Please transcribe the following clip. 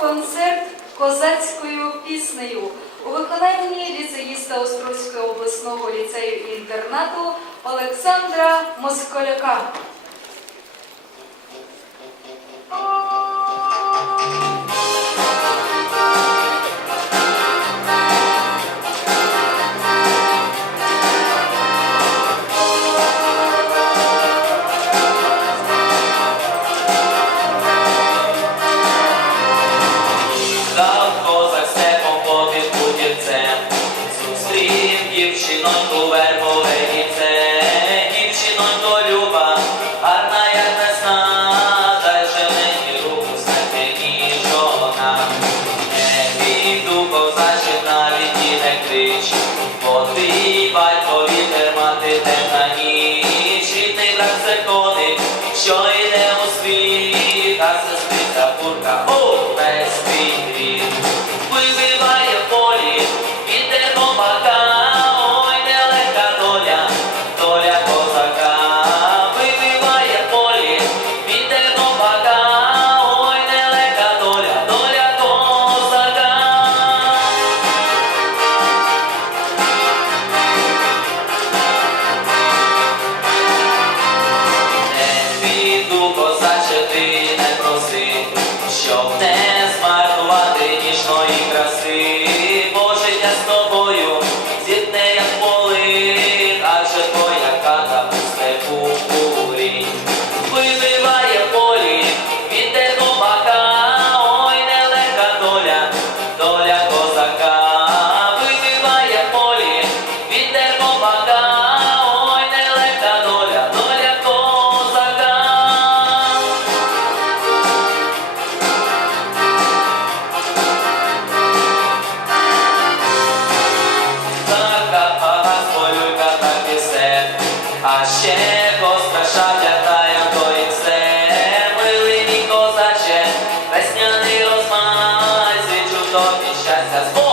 концерт козацькою піснею у виконанні ліцеїста Острозького обласного ліцею інтернату Олександра Москаляка. Весняний розмай, чудові щастя.